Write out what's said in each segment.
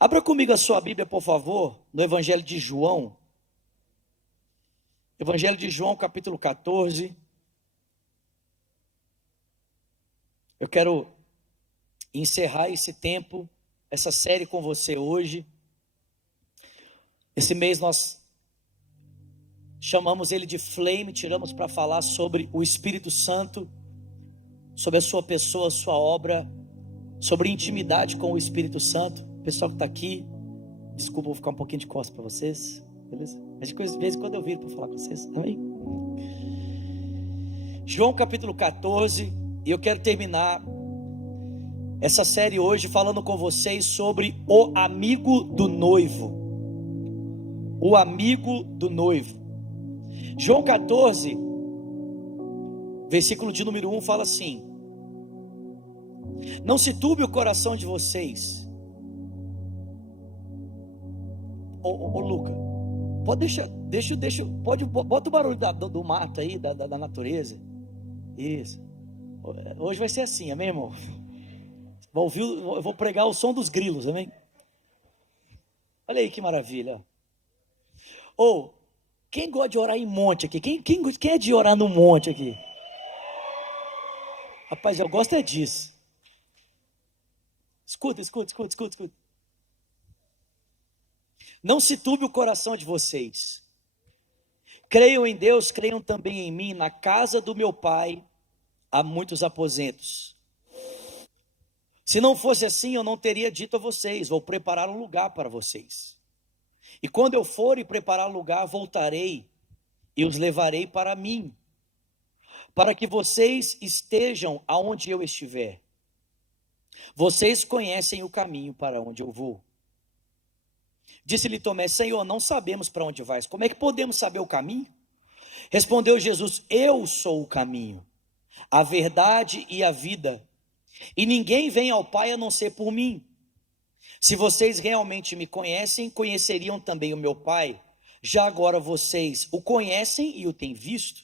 Abra comigo a sua Bíblia, por favor, no Evangelho de João. Evangelho de João, capítulo 14. Eu quero encerrar esse tempo, essa série com você hoje. Esse mês nós chamamos ele de Flame, tiramos para falar sobre o Espírito Santo, sobre a sua pessoa, a sua obra, sobre intimidade com o Espírito Santo. O pessoal que está aqui, desculpa, vou ficar um pouquinho de costas para vocês, beleza? Mas de vez em quando eu viro para falar com vocês, amém? João capítulo 14, e eu quero terminar essa série hoje falando com vocês sobre o amigo do noivo. O amigo do noivo. João 14, versículo de número 1 fala assim: não se turbe o coração de vocês. Ô Luca, bota o barulho do mato aí, da natureza. Isso. Hoje vai ser assim, amém, irmão? Eu vou pregar o som dos grilos, amém? Olha aí que maravilha. Quem gosta de orar em monte aqui? Quem é de orar no monte aqui? Rapaz, eu gosto é disso. Escuta. Não se turbe o coração de vocês. Creiam em Deus, creiam também em mim. Na casa do meu pai há muitos aposentos. Se não fosse assim, eu não teria dito a vocês: vou preparar um lugar para vocês. E quando eu for e preparar lugar, voltarei e os levarei para mim, para que vocês estejam aonde eu estiver. Vocês conhecem o caminho para onde eu vou. Disse-lhe Tomé: Senhor, não sabemos para onde vais, como é que podemos saber o caminho? Respondeu Jesus: eu sou o caminho, a verdade e a vida, e ninguém vem ao Pai a não ser por mim. Se vocês realmente me conhecem, conheceriam também o meu Pai. Já agora vocês o conhecem e o têm visto.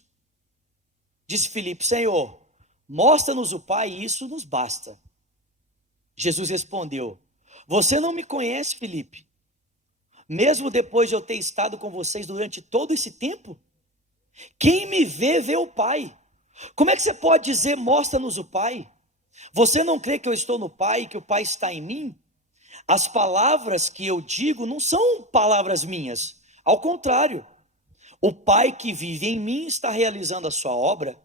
Disse Filipe: Senhor, mostra-nos o Pai e isso nos basta. Jesus respondeu: você não me conhece, Filipe, mesmo depois de eu ter estado com vocês durante todo esse tempo? Quem me vê, vê o Pai. Como é que você pode dizer: mostra-nos o Pai? Você não crê que eu estou no Pai e que o Pai está em mim? As palavras que eu digo não são palavras minhas, ao contrário, o Pai que vive em mim está realizando a sua obra.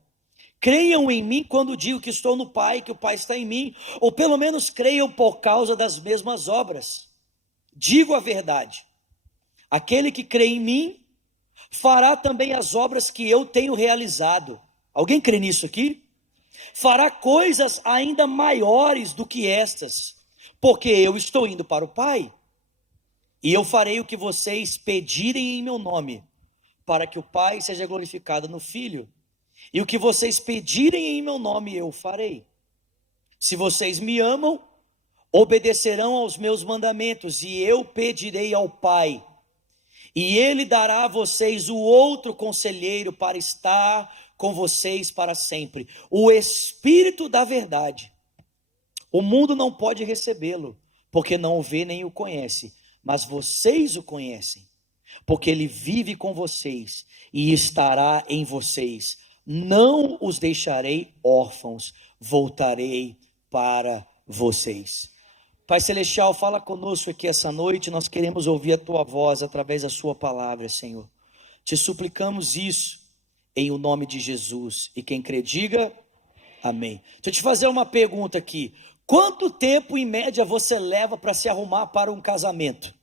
Creiam em mim quando digo que estou no Pai, que o Pai está em mim, ou pelo menos creiam por causa das mesmas obras. Digo a verdade: aquele que crê em mim fará também as obras que eu tenho realizado. Alguém crê nisso aqui? Fará coisas ainda maiores do que estas, porque eu estou indo para o Pai. E eu farei o que vocês pedirem em meu nome, para que o Pai seja glorificado no Filho. E o que vocês pedirem em meu nome, eu farei. Se vocês me amam, obedecerão aos meus mandamentos, e eu pedirei ao Pai, e Ele dará a vocês o outro conselheiro para estar com vocês para sempre, o Espírito da verdade. O mundo não pode recebê-lo, porque não o vê nem o conhece, mas vocês o conhecem, porque ele vive com vocês e estará em vocês. Não os deixarei órfãos, voltarei para vocês. Pai Celestial, fala conosco aqui essa noite, nós queremos ouvir a Tua voz através da Sua palavra, Senhor. Te suplicamos isso em o nome de Jesus, e quem crê diga amém. Deixa eu te fazer uma pergunta aqui: quanto tempo em média você leva para se arrumar para um casamento?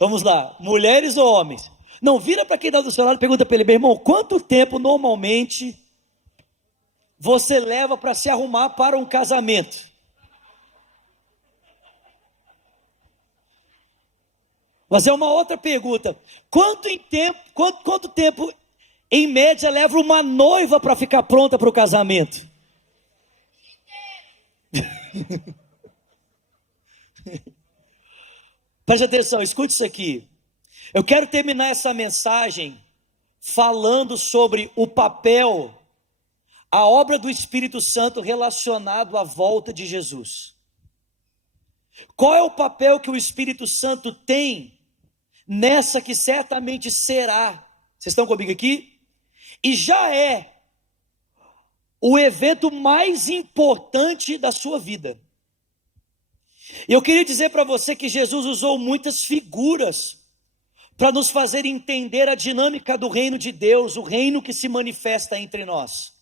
Vamos lá, mulheres ou homens? Não, vira para quem está do seu lado e pergunta para ele: meu irmão, quanto tempo normalmente você leva para se arrumar para um casamento? Mas é uma outra pergunta: quanto tempo em média leva uma noiva para ficar pronta para o casamento? Preste atenção, escute isso aqui. Eu quero terminar essa mensagem falando sobre o papel, a obra do Espírito Santo relacionado à volta de Jesus. Qual é o papel que o Espírito Santo tem nessa que certamente será? Vocês estão comigo aqui? E já é o evento mais importante da sua vida. Eu queria dizer para você que Jesus usou muitas figuras para nos fazer entender a dinâmica do reino de Deus, o reino que se manifesta entre nós.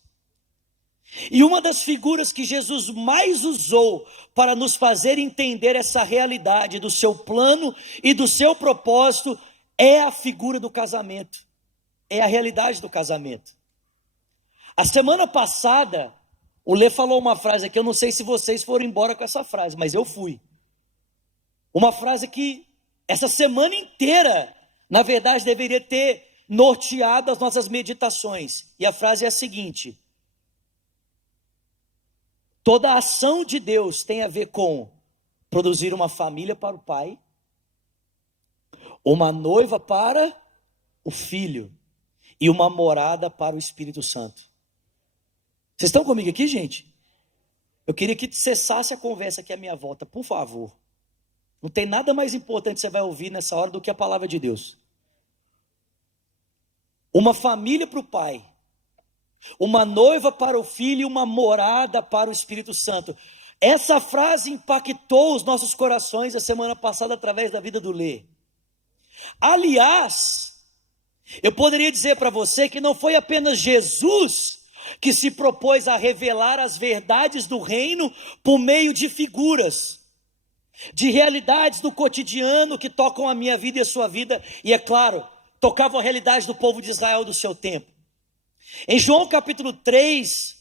E uma das figuras que Jesus mais usou para nos fazer entender essa realidade do seu plano e do seu propósito é a figura do casamento, é a realidade do casamento. A semana passada, o Lê falou uma frase aqui, eu não sei se vocês foram embora com essa frase, mas eu fui. Uma frase que essa semana inteira, na verdade, deveria ter norteado as nossas meditações. E a frase é a seguinte: toda a ação de Deus tem a ver com produzir uma família para o pai, uma noiva para o filho e uma morada para o Espírito Santo. Vocês estão comigo aqui, gente? Eu queria que cessasse a conversa aqui à minha volta, por favor. Não tem nada mais importante que você vai ouvir nessa hora do que a palavra de Deus. Uma família para o pai, uma noiva para o filho e uma morada para o Espírito Santo. Essa frase impactou os nossos corações a semana passada através da vida do Lê. Aliás, eu poderia dizer para você que não foi apenas Jesus que se propôs a revelar as verdades do reino por meio de figuras, de realidades do cotidiano que tocam a minha vida e a sua vida, e é claro, tocavam a realidade do povo de Israel do seu tempo. Em João capítulo 3,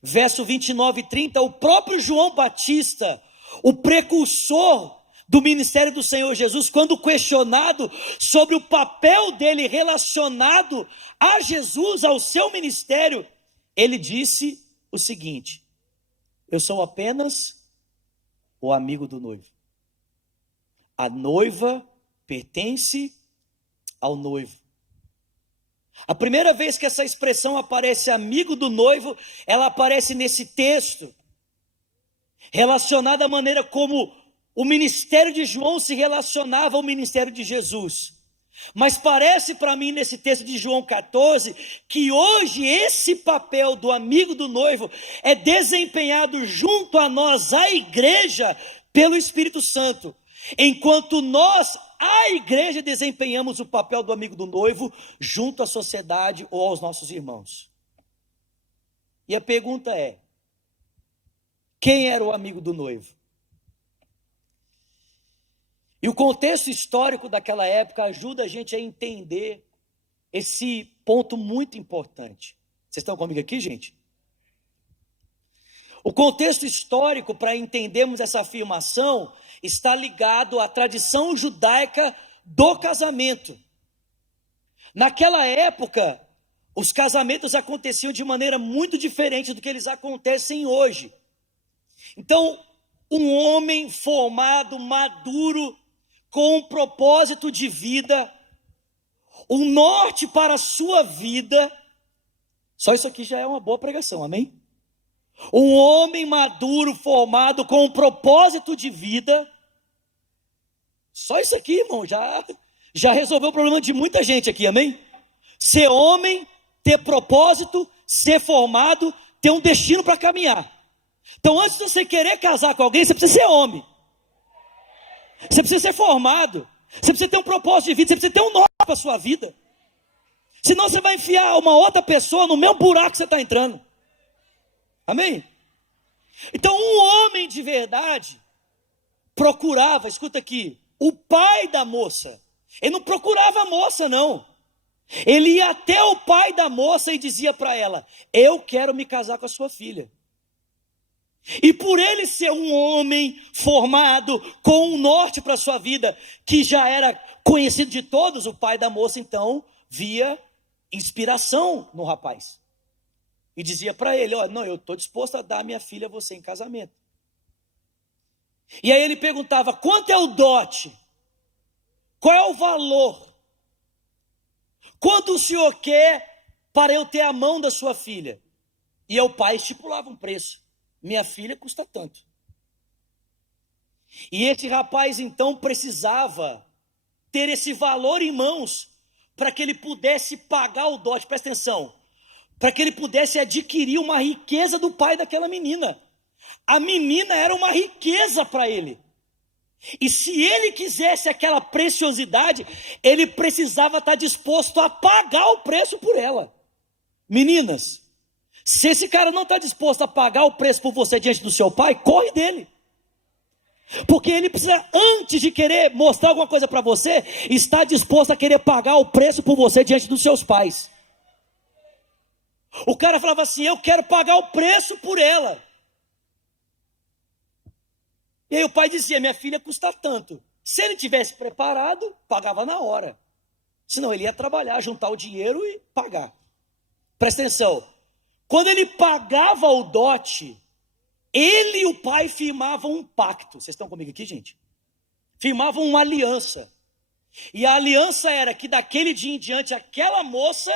verso 29 e 30, o próprio João Batista, o precursor do ministério do Senhor Jesus, quando questionado sobre o papel dele relacionado a Jesus, ao seu ministério, ele disse o seguinte: eu sou apenas o amigo do noivo. A noiva pertence ao noivo. A primeira vez que essa expressão aparece, amigo do noivo, ela aparece nesse texto, relacionada à maneira como o ministério de João se relacionava ao ministério de Jesus. Mas parece para mim nesse texto de João 14, que hoje esse papel do amigo do noivo é desempenhado junto a nós, a igreja, pelo Espírito Santo. Enquanto nós, a igreja, desempenhamos o papel do amigo do noivo junto à sociedade ou aos nossos irmãos. E a pergunta é: quem era o amigo do noivo? E o contexto histórico daquela época ajuda a gente a entender esse ponto muito importante. Vocês estão comigo aqui, gente? O contexto histórico para entendermos essa afirmação está ligado à tradição judaica do casamento. Naquela época, os casamentos aconteciam de maneira muito diferente do que eles acontecem hoje. Então, um homem formado, maduro, com um propósito de vida, um norte para a sua vida, só isso aqui já é uma boa pregação, amém? Um homem maduro, formado, com um propósito de vida, só isso aqui, irmão, já resolveu o problema de muita gente aqui, amém? Ser homem, ter propósito, ser formado, ter um destino para caminhar. Então, antes de você querer casar com alguém, você precisa ser homem. Você precisa ser formado, você precisa ter um propósito de vida, você precisa ter um norte para a sua vida. Senão você vai enfiar uma outra pessoa no mesmo buraco que você está entrando. Amém? Então um homem de verdade procurava, escuta aqui, o pai da moça. Ele não procurava a moça, não. Ele ia até o pai da moça e dizia para ela: eu quero me casar com a sua filha. E por ele ser um homem formado, com um norte para a sua vida, que já era conhecido de todos, o pai da moça então via inspiração no rapaz. E dizia para ele: ó, não, eu estou disposto a dar minha filha a você em casamento. E aí ele perguntava: quanto é o dote? Qual é o valor? Quanto o senhor quer para eu ter a mão da sua filha? E o pai estipulava um preço. Minha filha custa tanto. E esse rapaz então precisava ter esse valor em mãos para que ele pudesse pagar o dote. Presta atenção. Para que ele pudesse adquirir uma riqueza do pai daquela menina. A menina era uma riqueza para ele. E se ele quisesse aquela preciosidade, ele precisava estar disposto a pagar o preço por ela. Meninas, se esse cara não está disposto a pagar o preço por você diante do seu pai, corre dele. Porque ele precisa, antes de querer mostrar alguma coisa para você, estar disposto a querer pagar o preço por você diante dos seus pais. O cara falava assim, eu quero pagar o preço por ela. E aí o pai dizia, minha filha custa tanto. Se ele tivesse preparado, pagava na hora. Senão ele ia trabalhar, juntar o dinheiro e pagar. Presta atenção. Quando ele pagava o dote, ele e o pai firmavam um pacto. Vocês estão comigo aqui, gente? Firmavam uma aliança. E a aliança era que daquele dia em diante, aquela moça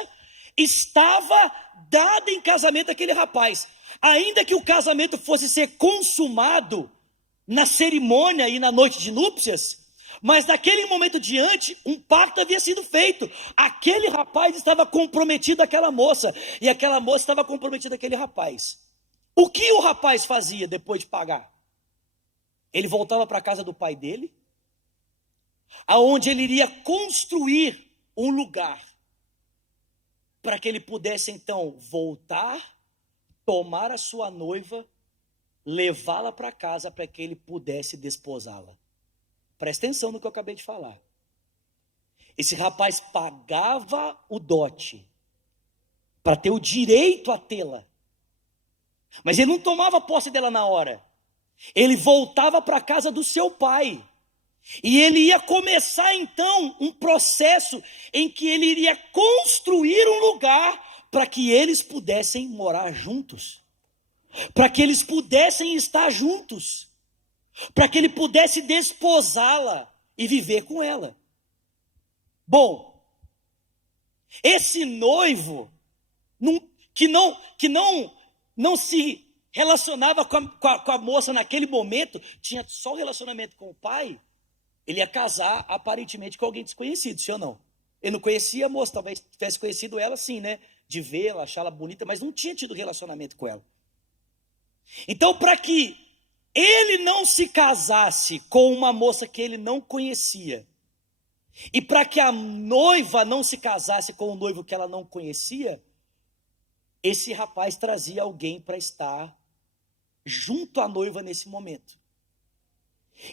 estava dada em casamento àquele rapaz. Ainda que o casamento fosse ser consumado na cerimônia e na noite de núpcias, mas daquele momento diante, um pacto havia sido feito. Aquele rapaz estava comprometido àquela moça, e aquela moça estava comprometida àquele rapaz. O que o rapaz fazia depois de pagar? Ele voltava para a casa do pai dele, aonde ele iria construir um lugar, para que ele pudesse então voltar, tomar a sua noiva, levá-la para casa para que ele pudesse desposá-la. Presta atenção no que eu acabei de falar. Esse rapaz pagava o dote para ter o direito a tê-la. Mas ele não tomava posse dela na hora. Ele voltava para a casa do seu pai. E ele ia começar então um processo em que ele iria construir um lugar para que eles pudessem morar juntos. Para que eles pudessem estar juntos. Para que ele pudesse desposá-la e viver com ela. Bom, esse noivo que não se relacionava com a moça naquele momento, tinha só relacionamento com o pai, ele ia casar aparentemente com alguém desconhecido, sim ou não? Ele não conhecia a moça, talvez tivesse conhecido ela sim, né? De vê-la, achá-la bonita, mas não tinha tido relacionamento com ela. Então, para que ele não se casasse com uma moça que ele não conhecia, e para que a noiva não se casasse com um noivo que ela não conhecia, esse rapaz trazia alguém para estar junto à noiva nesse momento.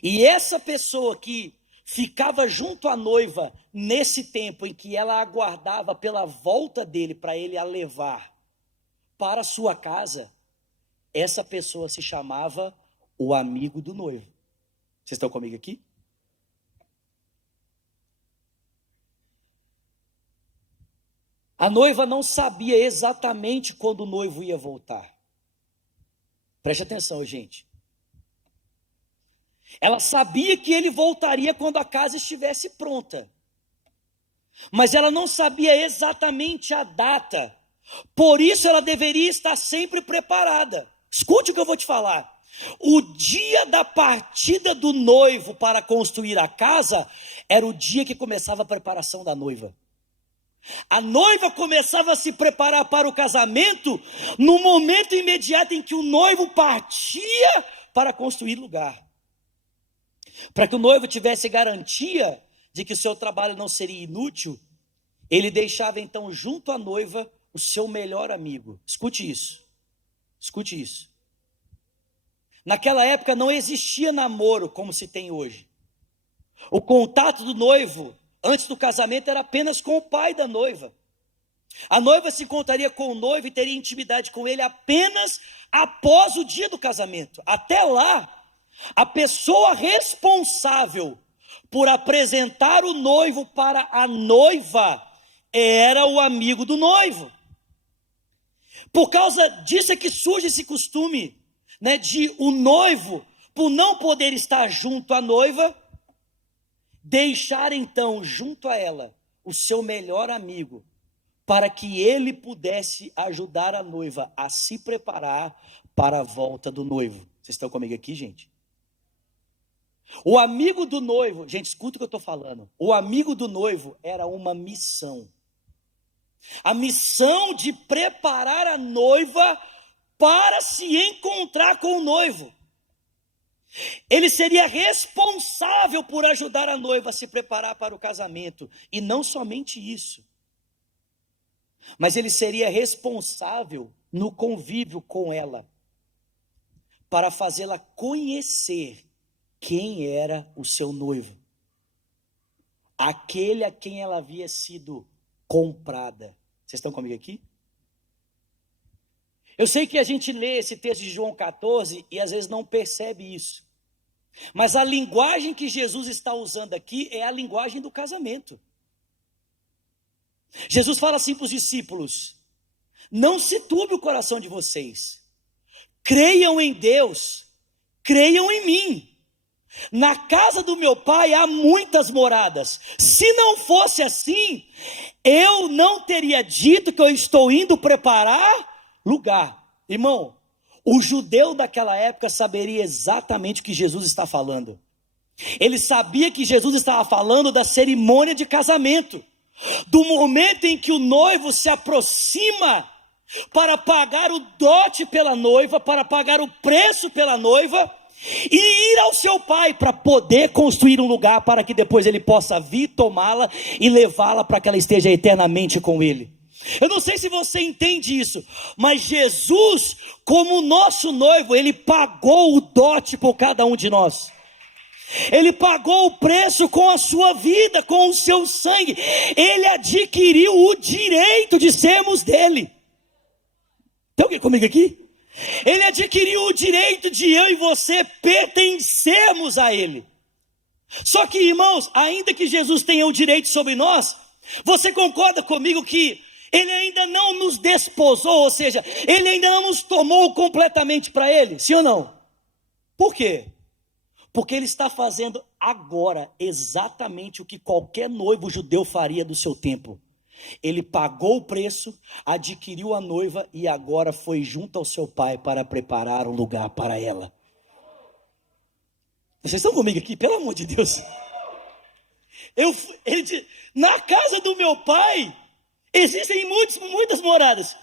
E essa pessoa que ficava junto à noiva nesse tempo em que ela aguardava pela volta dele para ele a levar para a sua casa, essa pessoa se chamava o amigo do noivo. Vocês estão comigo aqui? A noiva não sabia exatamente quando o noivo ia voltar. Preste atenção, gente. Ela sabia que ele voltaria quando a casa estivesse pronta. Mas ela não sabia exatamente a data. Por isso ela deveria estar sempre preparada. Escute o que eu vou te falar. O dia da partida do noivo para construir a casa era o dia que começava a preparação da noiva. A noiva começava a se preparar para o casamento no momento imediato em que o noivo partia para construir lugar. Para que o noivo tivesse garantia de que o seu trabalho não seria inútil, ele deixava então junto à noiva o seu melhor amigo. Escute isso. Escute isso. Naquela época não existia namoro como se tem hoje. O contato do noivo antes do casamento era apenas com o pai da noiva. A noiva se encontraria com o noivo e teria intimidade com ele apenas após o dia do casamento. Até lá, a pessoa responsável por apresentar o noivo para a noiva era o amigo do noivo. Por causa disso é que surge esse costume, né, de o noivo, por não poder estar junto à noiva, deixar então junto a ela o seu melhor amigo, para que ele pudesse ajudar a noiva a se preparar para a volta do noivo. Vocês estão comigo aqui, gente? O amigo do noivo, gente, escuta o que eu estou falando. O amigo do noivo era uma missão. A missão de preparar a noiva para se encontrar com o noivo. Ele seria responsável por ajudar a noiva a se preparar para o casamento. E não somente isso, mas ele seria responsável no convívio com ela, para fazê-la conhecer quem era o seu noivo, aquele a quem ela havia sido comprada. Vocês estão comigo aqui? Eu sei que a gente lê esse texto de João 14 e às vezes não percebe isso, mas a linguagem que Jesus está usando aqui é a linguagem do casamento. Jesus fala assim para os discípulos: não se turbe o coração de vocês, creiam em Deus, creiam em mim. Na casa do meu pai há muitas moradas. Se não fosse assim, eu não teria dito que eu estou indo preparar lugar. Irmão, o judeu daquela época saberia exatamente o que Jesus está falando. Ele sabia que Jesus estava falando da cerimônia de casamento, do momento em que o noivo se aproxima para pagar o dote pela noiva, para pagar o preço pela noiva, e ir ao seu pai para poder construir um lugar para que depois ele possa vir tomá-la e levá-la para que ela esteja eternamente com ele. Eu não sei se você entende isso, mas Jesus, como nosso noivo, ele pagou o dote por cada um de nós. Ele pagou o preço com a sua vida, com o seu sangue. Ele adquiriu o direito de sermos dele. Tem alguém comigo aqui? Ele adquiriu o direito de eu e você pertencermos a ele. Só que, irmãos, ainda que Jesus tenha o direito sobre nós, você concorda comigo que ele ainda não nos desposou, ou seja, ele ainda não nos tomou completamente para ele, sim ou não? Por quê? Porque ele está fazendo agora exatamente o que qualquer noivo judeu faria do seu tempo. Ele pagou o preço, adquiriu a noiva e agora foi junto ao seu pai para preparar um lugar para ela. Vocês estão comigo aqui? Pelo amor de Deus. Na casa do meu pai existem muitas moradas,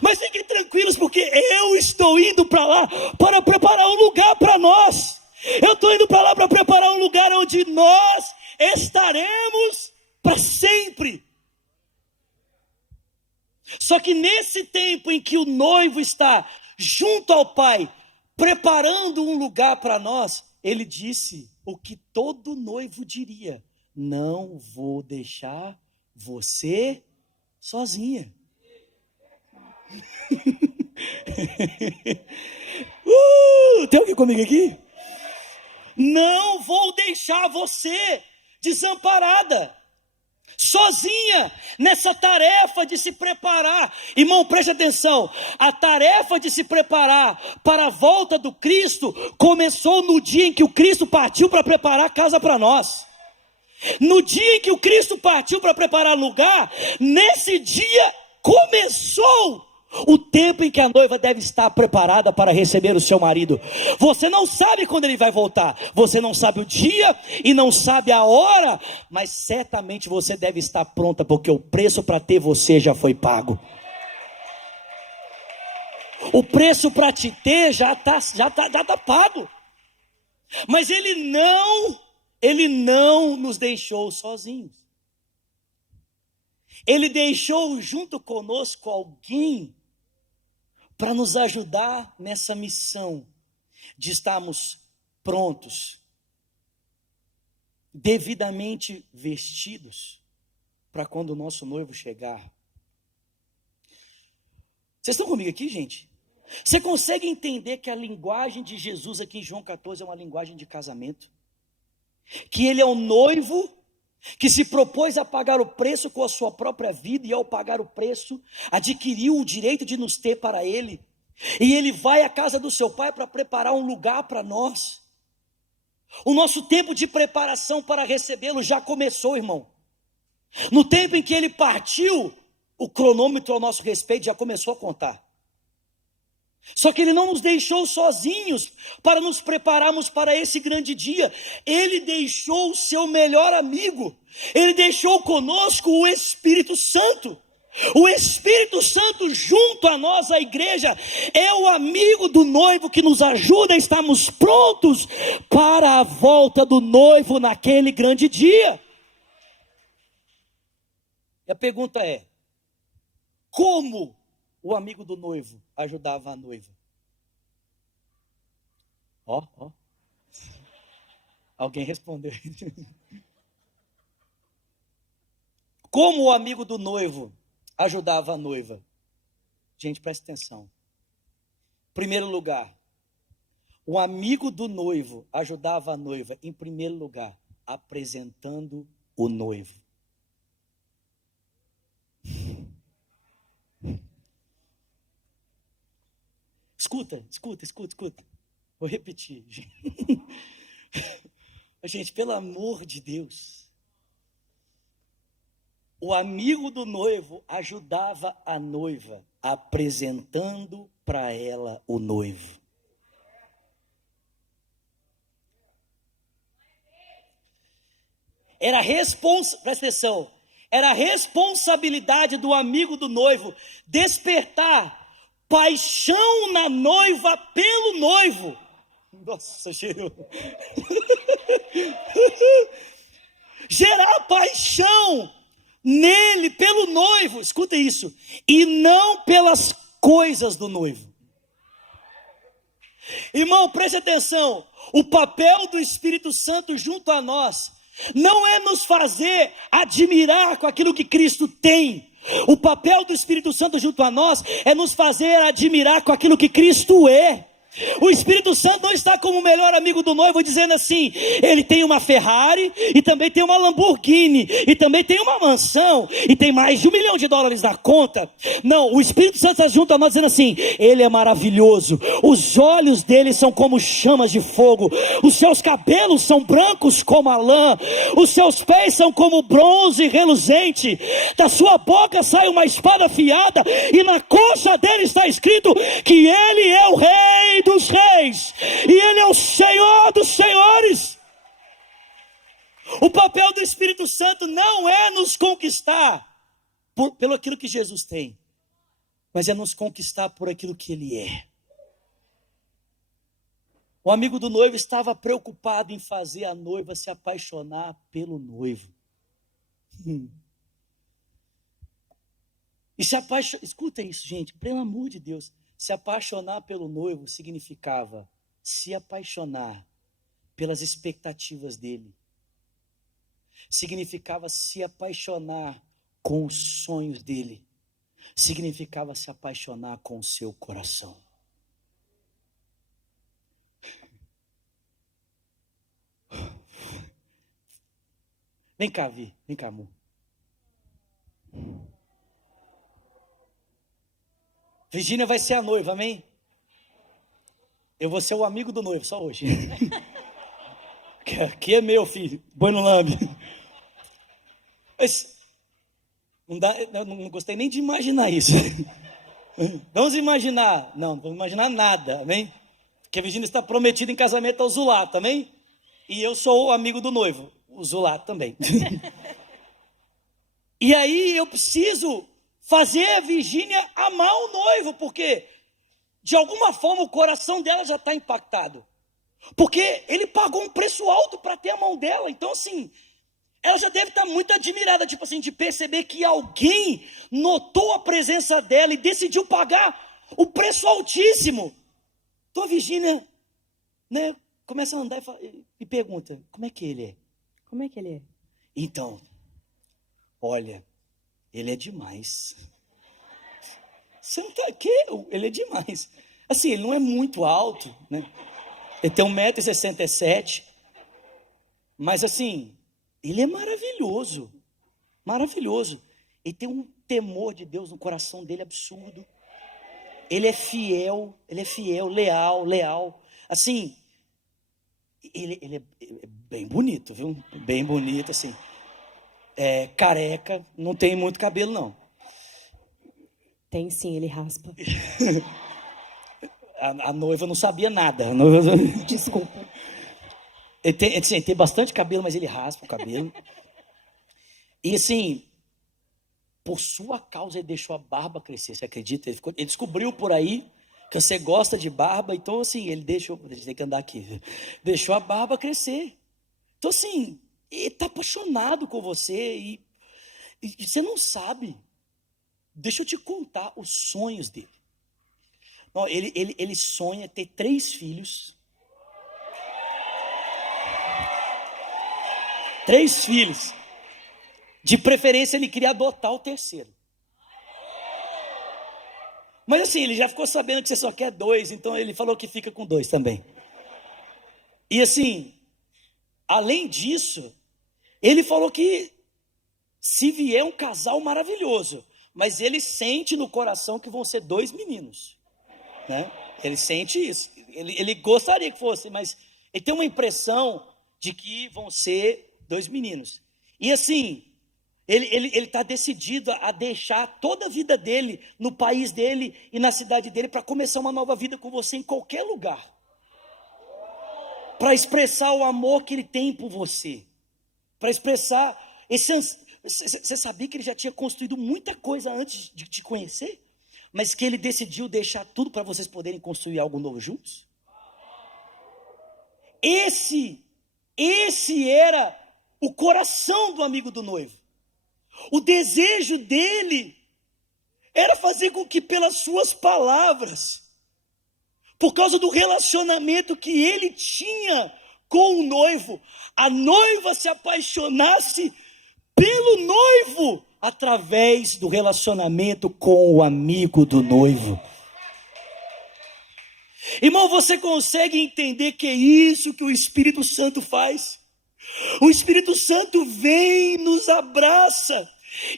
mas fiquem tranquilos, porque eu estou indo para lá para preparar um lugar para nós. Eu estou indo para lá para preparar um lugar onde nós estaremos para sempre. Só que nesse tempo em que o noivo está junto ao pai, preparando um lugar para nós, ele disse o que todo noivo diria: não vou deixar você sozinha. Tem alguém comigo aqui? Não vou deixar você desamparada, sozinha, nessa tarefa de se preparar. Irmão, preste atenção, a tarefa de se preparar para a volta do Cristo começou no dia em que o Cristo partiu para preparar a casa para nós. No dia em que o Cristo partiu para preparar lugar, nesse dia começou o tempo em que a noiva deve estar preparada para receber o seu marido. Você não sabe quando ele vai voltar, você não sabe o dia e não sabe a hora, mas certamente você deve estar pronta, porque o preço para ter você já foi pago. O preço para te ter já está pago. Mas ele não nos deixou sozinhos. Ele deixou junto conosco alguém para nos ajudar nessa missão de estarmos prontos, devidamente vestidos, para quando o nosso noivo chegar. Vocês estão comigo aqui, gente? Você consegue entender que a linguagem de Jesus aqui em João 14 é uma linguagem de casamento? Que ele é o noivo que se propôs a pagar o preço com a sua própria vida, e ao pagar o preço, adquiriu o direito de nos ter para ele, e ele vai à casa do seu pai para preparar um lugar para nós. O nosso tempo de preparação para recebê-lo já começou, irmão. No tempo em que ele partiu, O cronômetro ao nosso respeito já começou a contar. Só que ele não nos deixou sozinhos para nos prepararmos para esse grande dia. Ele deixou o seu melhor amigo. Ele deixou conosco o Espírito Santo. O Espírito Santo junto a nós, a igreja, é o amigo do noivo que nos ajuda a estarmos prontos para a volta do noivo naquele grande dia. E a pergunta é: como o amigo do noivo ajudava a noiva? Ó. Alguém respondeu. Como o amigo do noivo ajudava a noiva? Gente, presta atenção. Primeiro lugar, o amigo do noivo ajudava a noiva, em primeiro lugar, apresentando o noivo. Escuta. Vou repetir. Gente, pelo amor de Deus. O amigo do noivo ajudava a noiva, apresentando para ela o noivo. Presta atenção, era a responsabilidade do amigo do noivo despertar paixão na noiva pelo noivo. Nossa, gerar paixão nele, pelo noivo, escuta isso, e não pelas coisas do noivo. Irmão, preste atenção, o papel do Espírito Santo junto a nós não é nos fazer admirar com aquilo que Cristo tem. O papel do Espírito Santo junto a nós é nos fazer admirar com aquilo que Cristo é. O Espírito Santo não está como o melhor amigo do noivo dizendo assim: ele tem uma Ferrari e também tem uma Lamborghini e também tem uma mansão e tem mais de $1 milhão na conta. Não, o Espírito Santo está junto a nós dizendo assim: ele é maravilhoso, os olhos dele são como chamas de fogo, os seus cabelos são brancos como a lã, os seus pés são como bronze reluzente, da sua boca sai uma espada afiada e na coxa dele está escrito que ele é o rei dos reis, e ele é o Senhor dos senhores. O papel do Espírito Santo não é nos conquistar pelo aquilo que Jesus tem, mas é nos conquistar por aquilo que ele é. O amigo do noivo estava preocupado em fazer a noiva se apaixonar pelo noivo. Escuta isso, gente, pelo amor de Deus. Se apaixonar pelo noivo significava se apaixonar pelas expectativas dele. Significava se apaixonar com os sonhos dele. Significava se apaixonar com o seu coração. Vem cá, Vi. Vem cá, amor. Virgínia vai ser a noiva, amém? Eu vou ser o amigo do noivo, só hoje. Aqui é meu, filho. Põe no lambe. Mas não gostei nem de imaginar isso. Vamos imaginar. Não vamos imaginar nada, amém? Que a Virgínia está prometida em casamento ao Zulato, amém? E eu sou o amigo do noivo, o Zulato também. E aí eu preciso fazer a Virgínia amar o noivo, porque de alguma forma o coração dela já está impactado, porque ele pagou um preço alto para ter a mão dela. Então assim, ela já deve estar muito admirada, tipo assim, de perceber que alguém notou a presença dela e decidiu pagar o preço altíssimo. Então a Virgínia, né, começa a andar e pergunta: como é que ele é? Como é que ele é? Então, olha, ele é demais. Você não tá aqui? Ele é demais. Assim, ele não é muito alto, né? Ele tem 1,67 m. Mas assim, ele é maravilhoso. Maravilhoso. Ele tem um temor de Deus no coração dele absurdo. Ele é fiel, leal. Assim, ele é bem bonito, viu? Bem bonito, assim. É careca, não tem muito cabelo, não. Tem sim, ele raspa. A noiva não sabia nada. Desculpa. Ele tem bastante cabelo, mas ele raspa o cabelo. E assim, por sua causa ele deixou a barba crescer, você acredita? Ele descobriu por aí que você gosta de barba, então assim, ele deixou, a gente tem que andar aqui, deixou a barba crescer. Então assim, ele está apaixonado com você e você não sabe. Deixa eu te contar os sonhos dele. Não, ele sonha ter 3 filhos. 3 filhos. De preferência, ele queria adotar o 3º. Mas assim, ele já ficou sabendo que você só quer 2, então ele falou que fica com 2 também. E assim, além disso, ele falou que se vier um casal maravilhoso, mas ele sente no coração que vão ser 2 meninos, né? Ele sente isso. Ele gostaria que fosse, mas ele tem uma impressão de que vão ser 2 meninos. E assim, ele está decidido a deixar toda a vida dele, no país dele e na cidade dele, para começar uma nova vida com você em qualquer lugar. Para expressar o amor que ele tem por você. Para expressar esse... Você sabia que ele já tinha construído muita coisa antes de te conhecer? Mas que ele decidiu deixar tudo para vocês poderem construir algo novo juntos? Esse era o coração do amigo do noivo. O desejo dele era fazer com que pelas suas palavras, por causa do relacionamento que ele tinha com o noivo, a noiva se apaixonasse pelo noivo, através do relacionamento com o amigo do noivo. Irmão, você consegue entender que é isso que o Espírito Santo faz? O Espírito Santo vem, nos abraça,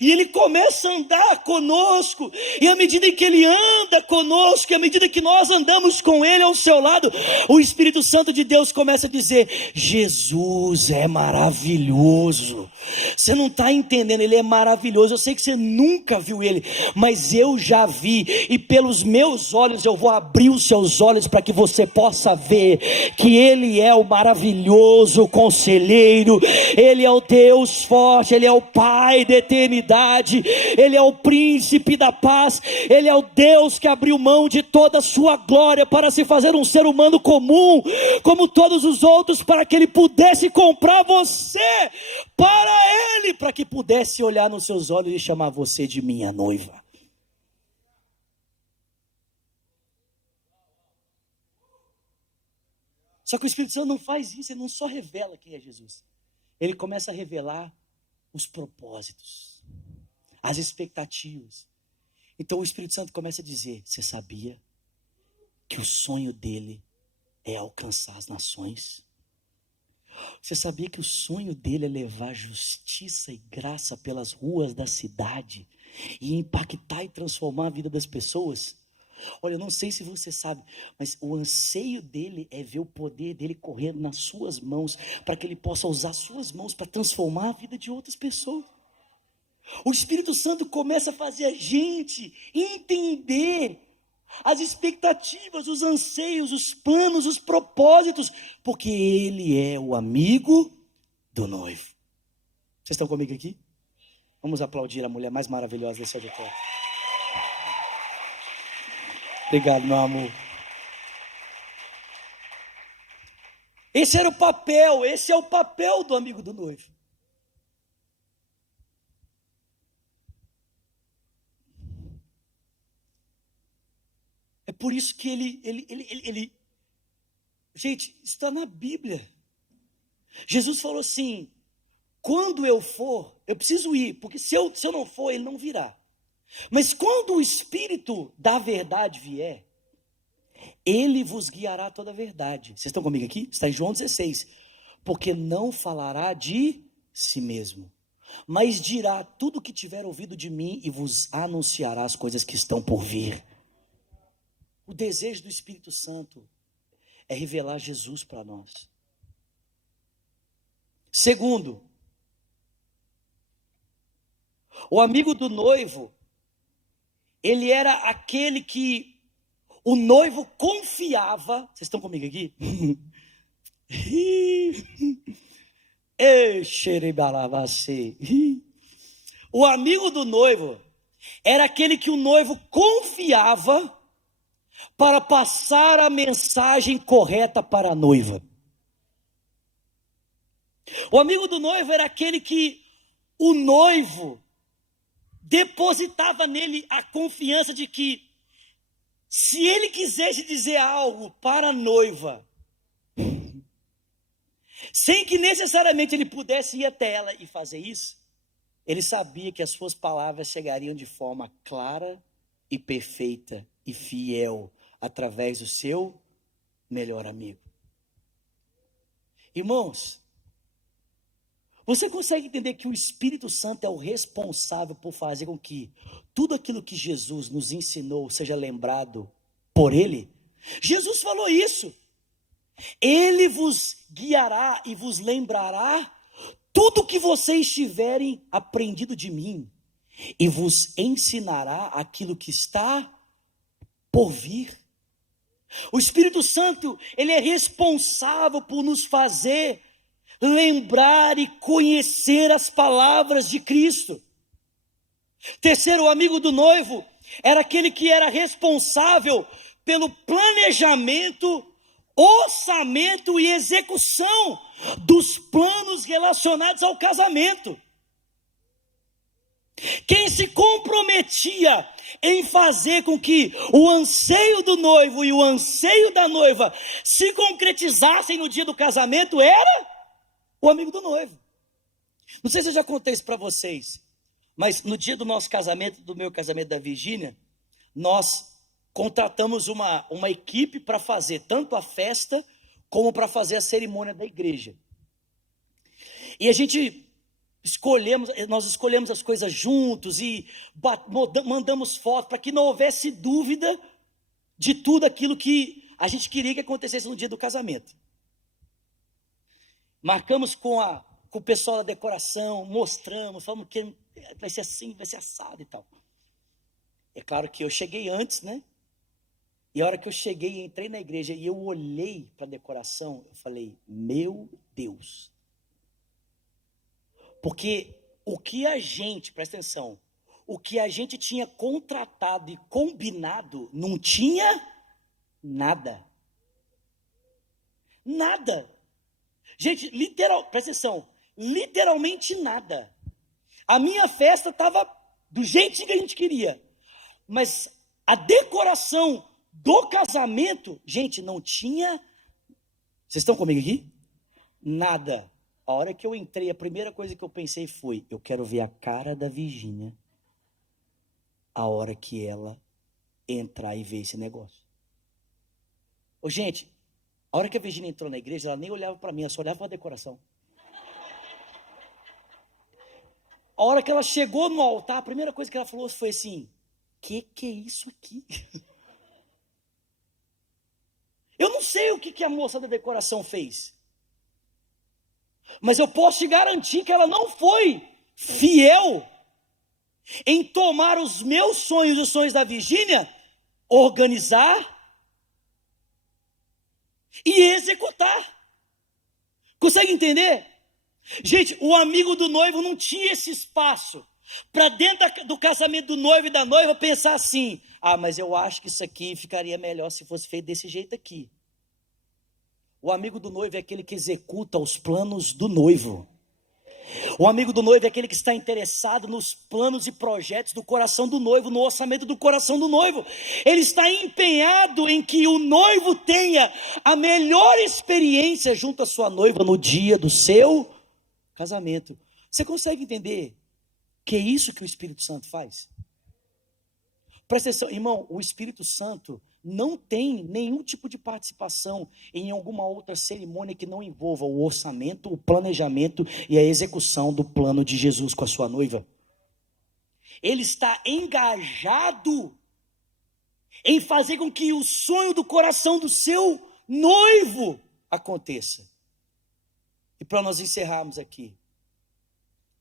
e ele começa a andar conosco, e à medida em que ele anda conosco, e à medida que nós andamos com ele ao seu lado, o Espírito Santo de Deus começa a dizer: Jesus é maravilhoso. Você não está entendendo, ele é maravilhoso. Eu sei que você nunca viu ele, mas eu já vi, e pelos meus olhos eu vou abrir os seus olhos para que você possa ver que ele é o maravilhoso conselheiro, ele é o Deus forte, ele é o Pai da eternidade, ele é o príncipe da paz, ele é o Deus que abriu mão de toda a sua glória para se fazer um ser humano comum, como todos os outros, para que ele pudesse comprar você para ele, para que pudesse olhar nos seus olhos e chamar você de minha noiva. Só que o Espírito Santo não faz isso, ele não só revela quem é Jesus, ele começa a revelar os propósitos, as expectativas. Então o Espírito Santo começa a dizer: você sabia que o sonho dele é alcançar as nações? Você sabia que o sonho dele é levar justiça e graça pelas ruas da cidade e impactar e transformar a vida das pessoas? Olha, eu não sei se você sabe, mas o anseio dele é ver o poder dele correndo nas suas mãos, para que ele possa usar suas mãos para transformar a vida de outras pessoas. O Espírito Santo começa a fazer a gente entender as expectativas, os anseios, os planos, os propósitos, porque ele é o amigo do noivo. Vocês estão comigo aqui? Vamos aplaudir a mulher mais maravilhosa desse auditório. Obrigado, meu amor. Esse era o papel, esse é o papel do amigo do noivo. É por isso que ele... Gente, está na Bíblia. Jesus falou assim: quando eu for, eu preciso ir, porque se eu não for, ele não virá. Mas quando o Espírito da verdade vier, ele vos guiará toda a verdade. Vocês estão comigo aqui? Está em João 16. Porque não falará de si mesmo, mas dirá tudo o que tiver ouvido de mim e vos anunciará as coisas que estão por vir. O desejo do Espírito Santo é revelar Jesus para nós. Segundo, o amigo do noivo, ele era aquele que o noivo confiava. Vocês estão comigo aqui? O amigo do noivo era aquele que o noivo confiava para passar a mensagem correta para a noiva. O amigo do noivo era aquele que o noivo depositava nele a confiança de que, se ele quisesse dizer algo para a noiva, sem que necessariamente ele pudesse ir até ela e fazer isso, ele sabia que as suas palavras chegariam de forma clara e perfeita e fiel através do seu melhor amigo. Irmãos, você consegue entender que o Espírito Santo é o responsável por fazer com que tudo aquilo que Jesus nos ensinou seja lembrado por Ele? Jesus falou isso. Ele vos guiará e vos lembrará tudo o que vocês tiverem aprendido de mim, e vos ensinará aquilo que está por vir. O Espírito Santo, ele é responsável por nos fazer lembrar e conhecer as palavras de Cristo. Terceiro, o amigo do noivo era aquele que era responsável pelo planejamento, orçamento e execução dos planos relacionados ao casamento. Quem se comprometia em fazer com que o anseio do noivo e o anseio da noiva se concretizassem no dia do casamento era o amigo do noivo. Não sei se eu já contei isso para vocês, mas no dia do nosso casamento, do meu casamento da Virgínia, nós contratamos uma equipe para fazer tanto a festa como para fazer a cerimônia da igreja. E nós escolhemos as coisas juntos e mandamos fotos para que não houvesse dúvida de tudo aquilo que a gente queria que acontecesse no dia do casamento. Marcamos com o pessoal da decoração, mostramos, falamos que vai ser assim, vai ser assado e tal. É claro que eu cheguei antes, né? E a hora que eu cheguei, entrei na igreja e eu olhei para a decoração, eu falei, meu Deus. Porque o que a gente, presta atenção, o que a gente tinha contratado e combinado, não tinha nada. Nada. Gente, presta atenção, literalmente nada. A minha festa estava do jeito que a gente queria, mas a decoração do casamento, gente, não tinha. Vocês estão comigo aqui? Nada. A hora que eu entrei, a primeira coisa que eu pensei foi, eu quero ver a cara da Virgínia a hora que ela entrar e ver esse negócio. Ô, gente, a hora que a Virgínia entrou na igreja, ela nem olhava para mim, ela só olhava para a decoração. A hora que ela chegou no altar, a primeira coisa que ela falou foi assim, que é isso aqui? Eu não sei o que a moça da decoração fez, mas eu posso te garantir que ela não foi fiel em tomar os meus sonhos, os sonhos da Virgínia, organizar e executar. Consegue entender? Gente, o amigo do noivo não tinha esse espaço para dentro do casamento do noivo e da noiva pensar assim, mas eu acho que isso aqui ficaria melhor se fosse feito desse jeito aqui. O amigo do noivo é aquele que executa os planos do noivo. O amigo do noivo é aquele que está interessado nos planos e projetos do coração do noivo, no orçamento do coração do noivo. Ele está empenhado em que o noivo tenha a melhor experiência junto à sua noiva no dia do seu casamento. Você consegue entender que é isso que o Espírito Santo faz? Presta atenção, irmão, o Espírito Santo não tem nenhum tipo de participação em alguma outra cerimônia que não envolva o orçamento, o planejamento e a execução do plano de Jesus com a sua noiva. Ele está engajado em fazer com que o sonho do coração do seu noivo aconteça. E para nós encerrarmos aqui,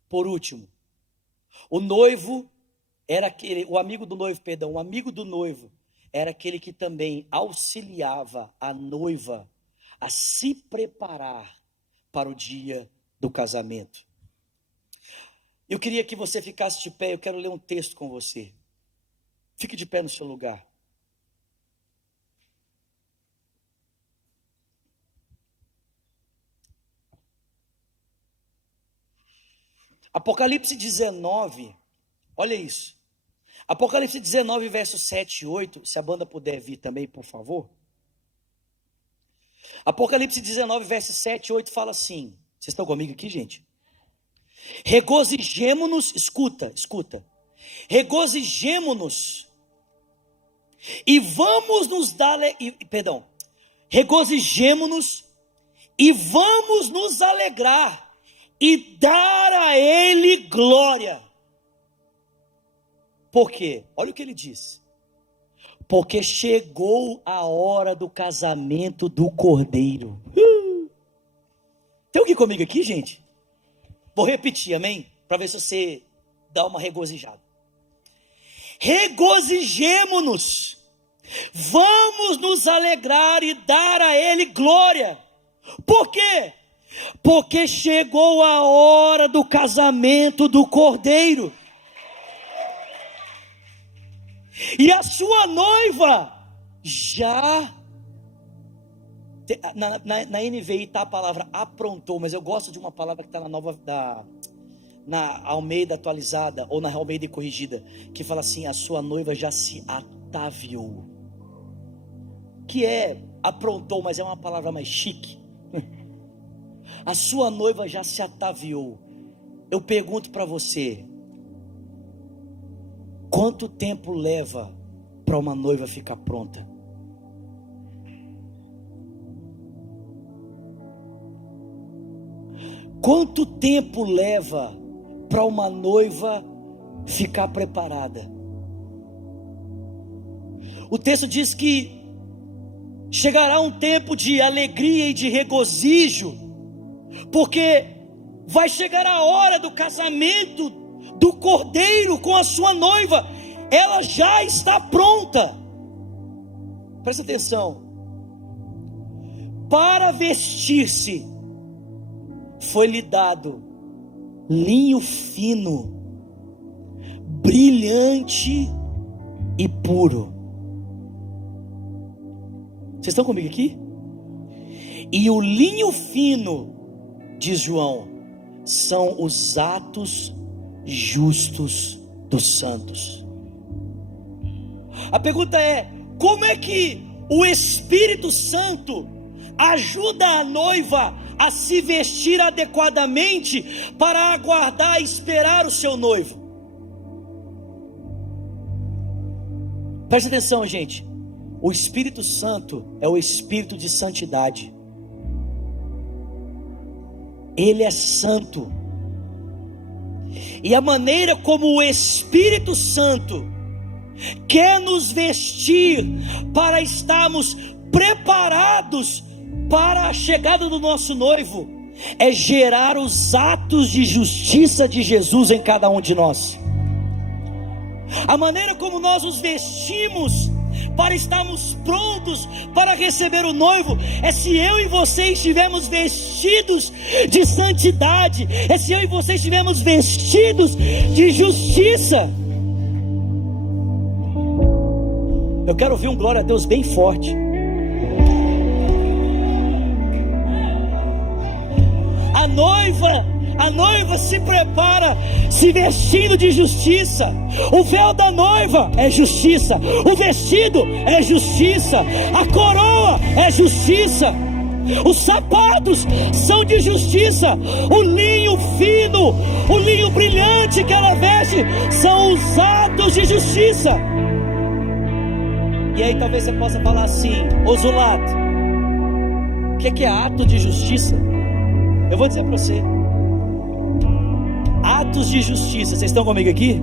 por último, o noivo era aquele, o amigo do noivo, perdão, o amigo do noivo era aquele que também auxiliava a noiva a se preparar para o dia do casamento. Eu queria que você ficasse de pé, eu quero ler um texto com você. Fique de pé no seu lugar. Apocalipse 19, olha isso. Apocalipse 19, versos 7 e 8, se a banda puder vir também, por favor. Apocalipse 19, versos 7 e 8 fala assim, vocês estão comigo aqui, gente? Regozijemo-nos, escuta, regozijemo-nos e vamos nos dar, regozijemo-nos e vamos nos alegrar e dar a Ele glória. Por quê? Olha o que ele diz. Porque chegou a hora do casamento do Cordeiro. Tem alguém comigo aqui, gente? Vou repetir, amém? Para ver se você dá uma regozijada. Regozijemo-nos, vamos nos alegrar e dar a Ele glória. Por quê? Porque chegou a hora do casamento do Cordeiro. E a sua noiva já... Na NVI está a palavra aprontou, mas eu gosto de uma palavra que está na Almeida atualizada, ou na Almeida corrigida, que fala assim, a sua noiva já se ataviou. Que é, aprontou, mas é uma palavra mais chique. A sua noiva já se ataviou. Eu pergunto para você, quanto tempo leva para uma noiva ficar pronta? Quanto tempo leva para uma noiva ficar preparada? O texto diz que chegará um tempo de alegria e de regozijo, porque vai chegar a hora do casamento do Cordeiro com a sua noiva. Ela já está pronta. Presta atenção. Para vestir-se foi-lhe dado linho fino, brilhante e puro. Vocês estão comigo aqui? E o linho fino, diz João, são os atos justos dos santos. A pergunta é: como é que o Espírito Santo ajuda a noiva a se vestir adequadamente para aguardar e esperar o seu noivo? Preste atenção, gente. O Espírito Santo é o Espírito de santidade. Ele é santo. E a maneira como o Espírito Santo quer nos vestir para estarmos preparados para a chegada do nosso noivo é gerar os atos de justiça de Jesus em cada um de nós. A maneira como nós nos vestimos para estarmos prontos para receber o noivo é se eu e você estivermos vestidos de santidade, é se eu e você estivermos vestidos de justiça. Eu quero ouvir um glória a Deus bem forte. A noiva se prepara se vestindo de justiça. O véu da noiva é justiça, o vestido é justiça, a coroa é justiça, os sapatos são de justiça, o linho fino, o linho brilhante que ela veste são os atos de justiça. E aí talvez você possa falar assim: ô Zulato, o que é ato de justiça? Eu vou dizer para você. Atos de justiça, vocês estão comigo aqui?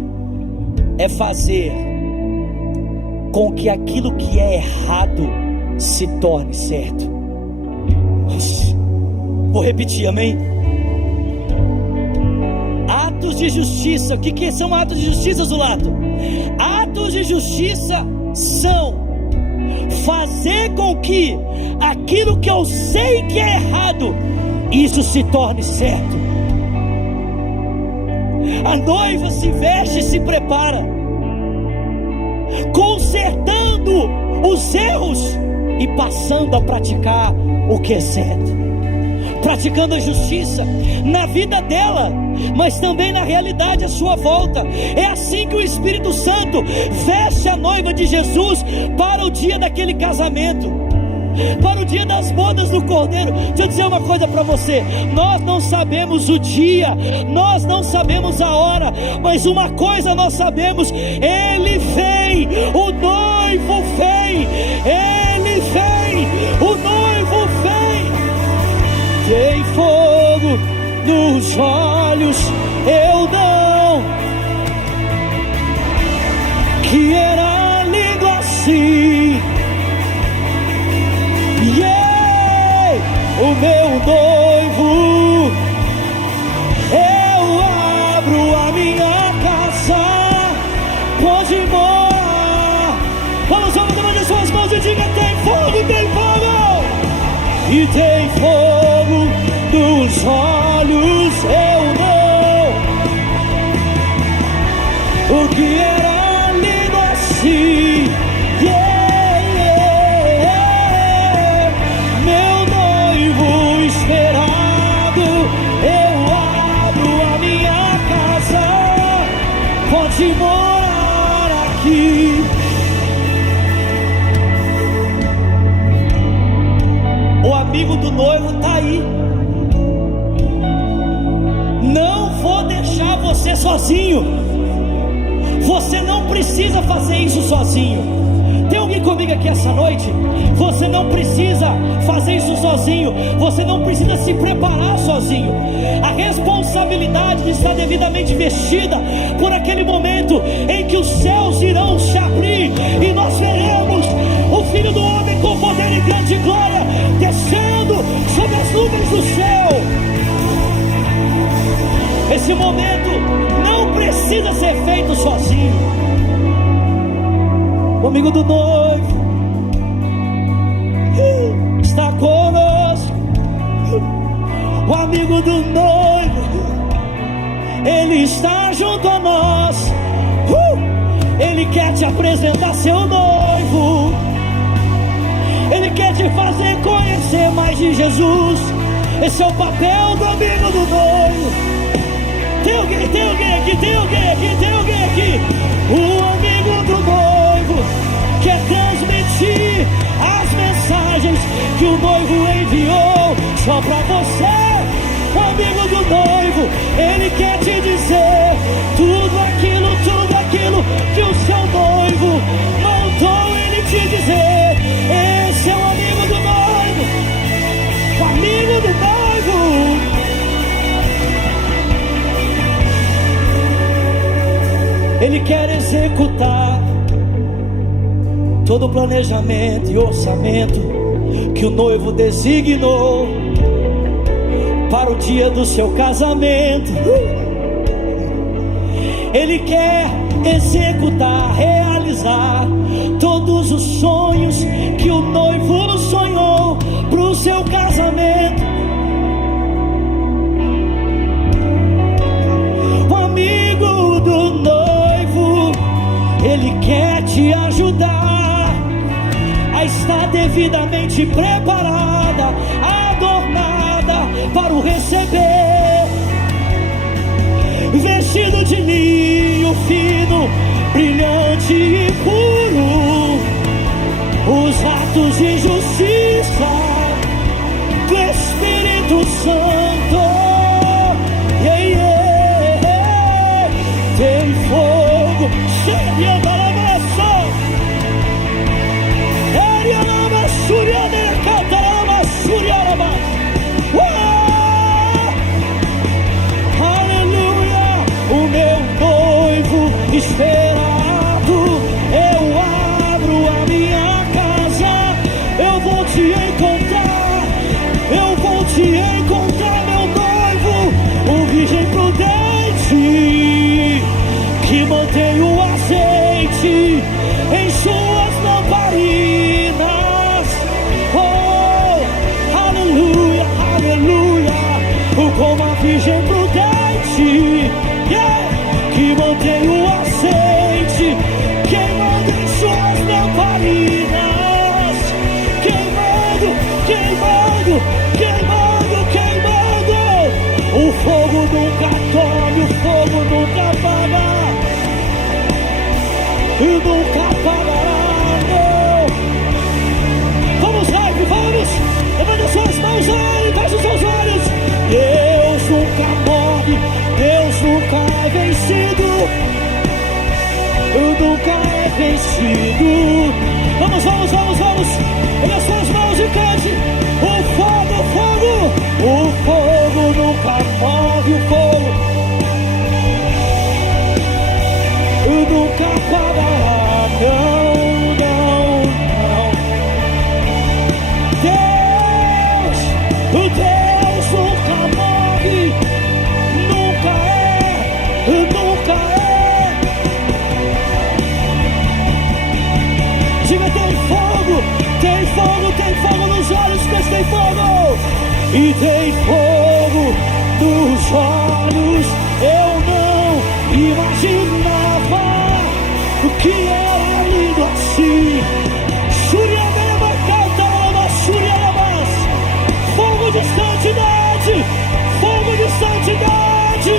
É fazer com que aquilo que é errado se torne certo. Vou repetir, amém? Atos de justiça. O que são atos de justiça, Zulato? atos de justiça são fazer com que aquilo que eu sei que é errado, isso se torne certo. A noiva se veste e se prepara, consertando os erros e passando a praticar o que é certo, praticando a justiça na vida dela, mas também na realidade à sua volta. É assim que o Espírito Santo veste a noiva de Jesus para o dia daquele casamento, para o dia das bodas do Cordeiro. Deixa eu dizer uma coisa para você: nós não sabemos o dia, nós não sabemos a hora, mas uma coisa nós sabemos: Ele vem, o noivo vem, Ele vem, o noivo vem. Tem fogo nos olhos, eu não, que era lindo assim. Yeah, o meu noivo, eu abro a minha casa, pode morar. Vamos levantar suas mãos e diga: tem fogo, tem fogo. E tem fogo nos olhos, eu não, o que era lindo assim. Yeah, yeah. Meu noivo esperado, eu abro a minha casa, pode morar aqui. O amigo do noivo está aí. Não vou deixar você sozinho. Você não precisa fazer isso sozinho. Tem alguém comigo aqui essa noite? Você não precisa fazer isso sozinho. Você não precisa se preparar sozinho. A responsabilidade de estar devidamente vestida por aquele momento em que os céus irão se abrir e nós veremos o Filho do Homem com poder e grande glória descendo sobre as nuvens do céu. Esse momento não precisa ser feito sozinho. O amigo do noivo está conosco. O amigo do noivo, ele está junto a nós. Ele quer te apresentar seu noivo. Ele quer te fazer conhecer mais de Jesus. Esse é o papel do amigo do noivo. Tem alguém aqui, tem alguém aqui. O amigo do noivo quer transmitir as mensagens que o noivo enviou só para você. O amigo do noivo, ele quer te dizer tudo aquilo que o seu noivo mandou ele te dizer. Esse é o amigo do noivo, o amigo do noivo. Ele quer executar todo o planejamento e orçamento que o noivo designou para o dia do seu casamento. Ele quer executar, realizar todos os sonhos que o noivo sonhou para o seu casamento. O amigo do noivo, ele quer te ajudar a estar devidamente preparada, adornada para o receber, vestido de linho fino, brilhante e puro, os atos de justiça do Espírito Santo. Yeah, yeah. Tem fogo, cheia da lavação, ela lava suriana, canta lava suriana. Aleluia, o meu noivo esperado, eu abro a minha casa, eu vou te encontrar, meu noivo, o virgem prudente que mantém o azeite como a virgem prudente, que mantém o azeite queimando em suas lamparinas, queimando, queimando, queimando, queimando. O fogo nunca come, o fogo nunca apaga, e nunca apagará, não. Vamos, Raio, vamos! Levanta suas mãos aí, fecha os seus olhos. Deus nunca morre, Deus nunca é vencido, nunca é vencido. Vamos, vamos, vamos, vamos. Olha suas mãos e cante. O fogo, o fogo, o fogo nunca morre, o fogo nunca apagará, não, não, não. O Deus nunca morre, nunca é, nunca é. Diga, tem fogo, tem fogo, tem fogo nos olhos, mas tem fogo. E tem fogo nos olhos, eu não imaginava o que era lindo assim. Fogo de santidade, fogo de santidade,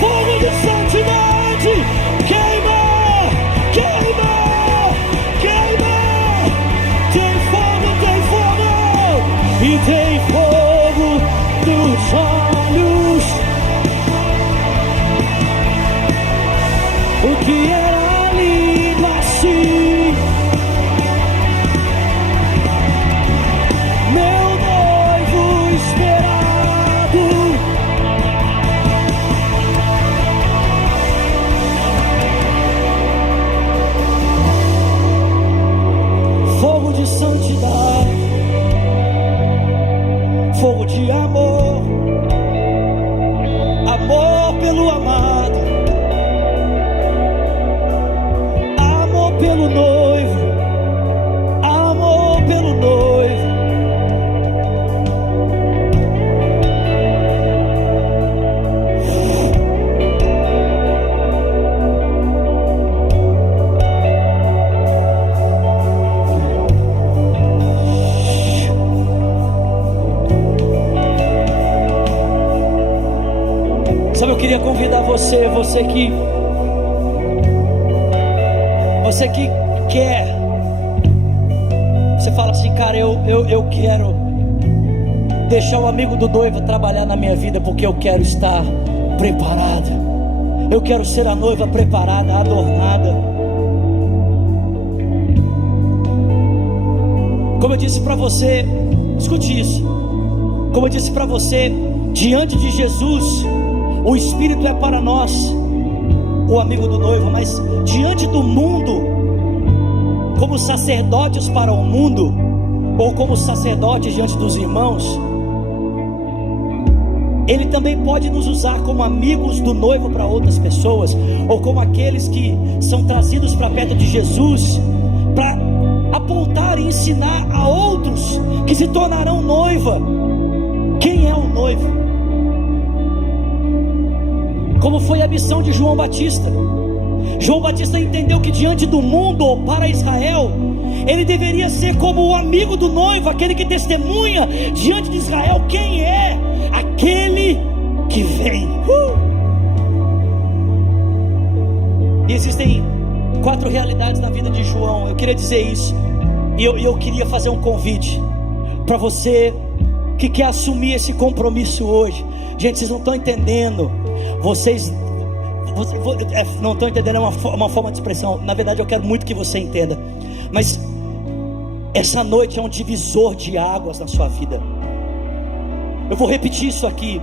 fogo de santidade. Queima, queima, queima. Tem fogo, e tem fogo nos olhos. O que era lindo assim, meu noivo esperado. Fogo de santidade, fogo de amor, amor pelo amado, amor pelo noivo, amor pelo noivo. Sabe, eu queria convidar você que quer, você fala assim, cara, eu quero deixar o amigo do noivo trabalhar na minha vida, porque eu quero estar preparado, eu quero ser a noiva preparada, adornada. Como eu disse para você, escute isso, como eu disse para você, diante de Jesus, o Espírito é para nós, o amigo do noivo, mas diante do mundo, como sacerdotes para o mundo, ou como sacerdotes diante dos irmãos, Ele também pode nos usar como amigos do noivo para outras pessoas, ou como aqueles que são trazidos para perto de Jesus, para apontar e ensinar a outros que se tornarão noiva. Quem é o noivo? Como foi a missão de João Batista? João Batista entendeu que diante do mundo, ou para Israel, ele deveria ser como o amigo do noivo, aquele que testemunha diante de Israel quem é aquele que vem. E existem 4 realidades na vida de João. Eu queria dizer isso, e eu queria fazer um convite para você que quer assumir esse compromisso hoje. Gente, vocês não estão entendendo. Vocês não estão entendendo, é uma forma de expressão. Na verdade eu quero muito que você entenda. Mas essa noite é um divisor de águas na sua vida. Eu vou repetir isso aqui.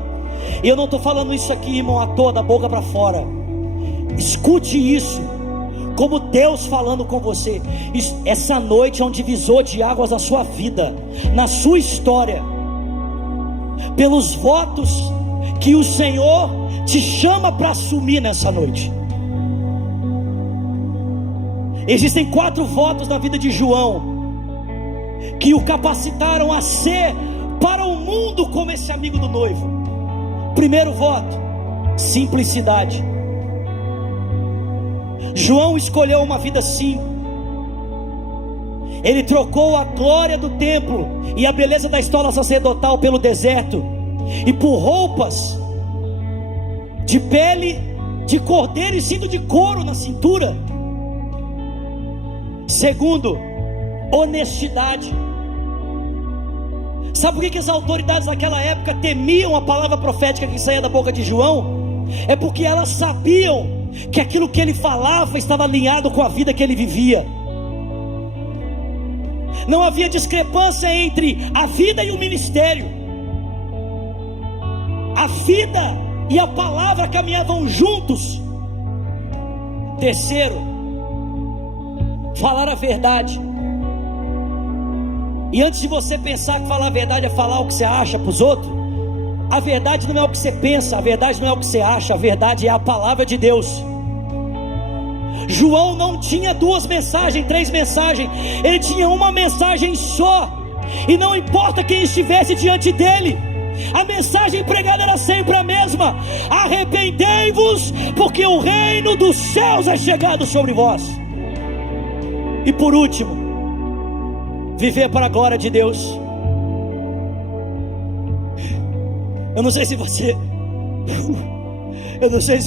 E eu não estou falando isso aqui, irmão, à toa, da boca para fora. Escute isso como Deus falando com você. Essa noite é um divisor de águas na sua vida, na sua história, pelos votos que o Senhor te chama para assumir nessa noite. Existem 4 votos na vida de João que o capacitaram a ser para o mundo como esse amigo do noivo. Primeiro voto: simplicidade. João escolheu uma vida simples. Ele trocou a glória do templo e a beleza da estola sacerdotal pelo deserto e por roupas de pele de cordeiro e cinto de couro na cintura. Segundo, honestidade. Sabe por que as autoridades daquela época temiam a palavra profética que saía da boca de João? É porque elas sabiam que aquilo que ele falava estava alinhado com a vida que ele vivia. Não havia discrepância entre a vida e o ministério. A vida e a palavra caminhavam juntos. Terceiro, falar a verdade. E antes de você pensar que falar a verdade é falar o que você acha para os outros, a verdade não é o que você pensa, a verdade não é o que você acha, a verdade é a palavra de Deus. João não tinha duas mensagens, três mensagens, ele tinha uma mensagem só, e não importa quem estivesse diante dele, a mensagem pregada era sempre a mesma: arrependei-vos, porque o reino dos céus é chegado sobre vós. E por último, viver para a glória de Deus. Eu não sei se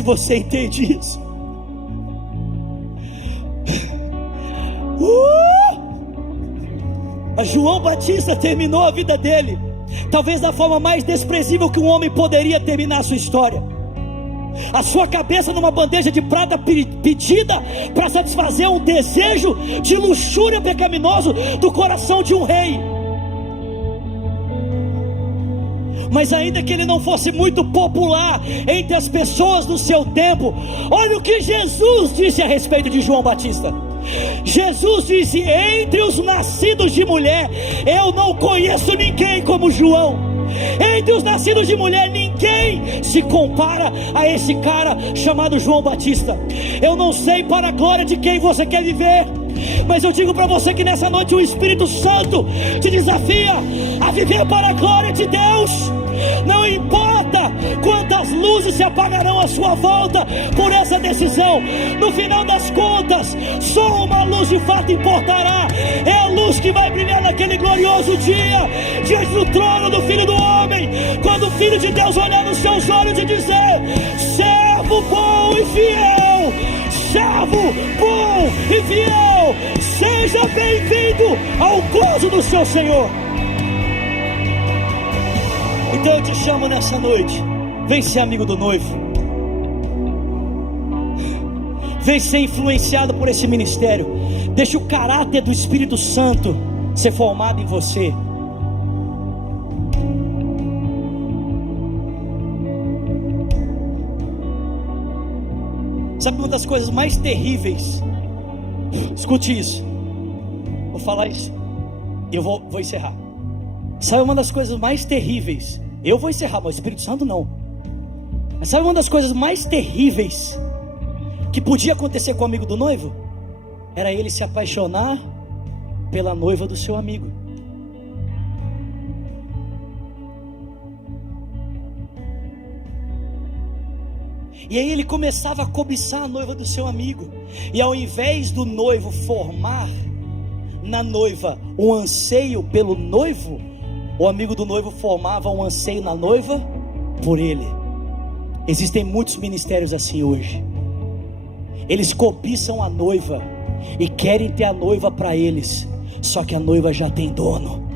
você entende isso. João Batista terminou a vida dele talvez da forma mais desprezível que um homem poderia terminar a sua história. A sua cabeça numa bandeja de prata pedida para satisfazer um desejo de luxúria pecaminoso do coração de um rei. Mas ainda que ele não fosse muito popular entre as pessoas do seu tempo, olha o que Jesus disse a respeito de João Batista. Jesus disse: entre os nascidos de mulher, eu não conheço ninguém como João. Entre os nascidos de mulher, ninguém se compara a esse cara chamado João Batista. Eu não sei para a glória de quem você quer viver, mas eu digo para você que nessa noite o Espírito Santo te desafia a viver para a glória de Deus. Não importa quantas luzes se apagarão à sua volta por essa decisão, no final das contas, só uma luz de fato importará. É a luz que vai brilhar naquele glorioso dia, diante do trono do Filho do Homem, quando o Filho de Deus olhar nos seus olhos e dizer: servo bom e fiel, servo bom e fiel, seja bem-vindo ao gozo do seu Senhor. Então eu te chamo nessa noite, vem ser amigo do noivo, vem ser influenciado por esse ministério, deixa o caráter do Espírito Santo ser formado em você. Sabe uma das coisas mais terríveis? Escute isso, vou falar isso e eu vou encerrar. Sabe uma das coisas mais terríveis? Eu vou encerrar, mas o Espírito Santo não. Mas sabe uma das coisas mais terríveis que podia acontecer com o amigo do noivo? Era ele se apaixonar pela noiva do seu amigo. E aí ele começava a cobiçar a noiva do seu amigo. E ao invés do noivo formar na noiva um anseio pelo noivo, o amigo do noivo formava um anseio na noiva por ele. Existem muitos ministérios assim hoje. Eles cobiçam a noiva e querem ter a noiva para eles, só que a noiva já tem dono.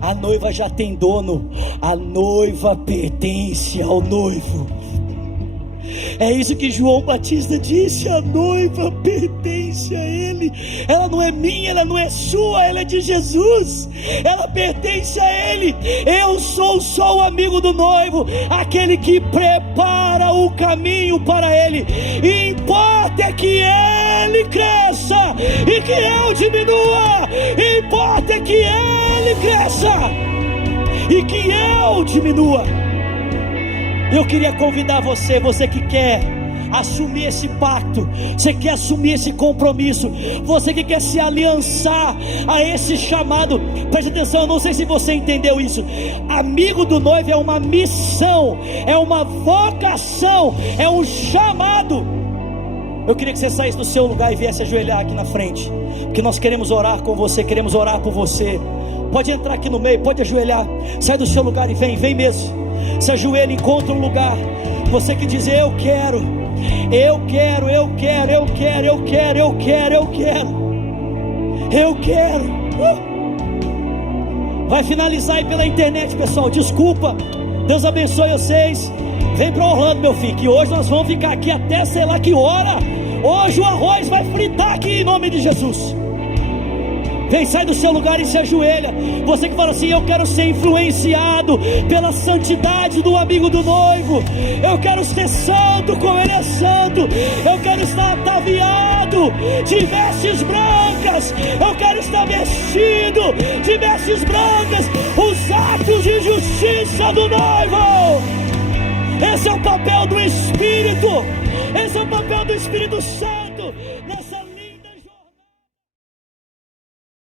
A noiva já tem dono. A noiva pertence ao noivo. É isso que João Batista disse: a noiva pertence a ele. Ela não é minha, ela não é sua, ela é de Jesus. Ela pertence a ele. Eu sou só o amigo do noivo, aquele que prepara o caminho para ele. E importa é que ele cresça e que eu diminua. Importa é que ele cresça e que eu diminua. Eu queria convidar você que quer assumir esse pacto, você quer assumir esse compromisso, você que quer se aliançar a esse chamado, preste atenção, eu não sei se você entendeu isso. Amigo do noivo é uma missão, é uma vocação, é um chamado. Eu queria que você saísse do seu lugar e viesse ajoelhar aqui na frente, porque nós queremos orar com você, queremos orar por você. Pode entrar aqui no meio, pode ajoelhar, sai do seu lugar e vem mesmo, se ajoelha, encontra um lugar. Você que diz: eu quero, eu quero, eu quero, eu quero, eu quero, eu quero, eu quero, eu quero. Vai finalizar aí pela internet, pessoal, desculpa, Deus abençoe vocês. Vem para Orlando, meu filho, que hoje nós vamos ficar aqui até sei lá que hora. Hoje o arroz vai fritar aqui em nome de Jesus. Vem, sai do seu lugar e se ajoelha. Você que fala assim: eu quero ser influenciado pela santidade do amigo do noivo, eu quero ser santo como ele é santo, eu quero estar ataviado de vestes brancas, eu quero estar vestido de vestes brancas, os atos de justiça do noivo. Esse é o papel do Espírito, esse é o papel do Espírito Santo.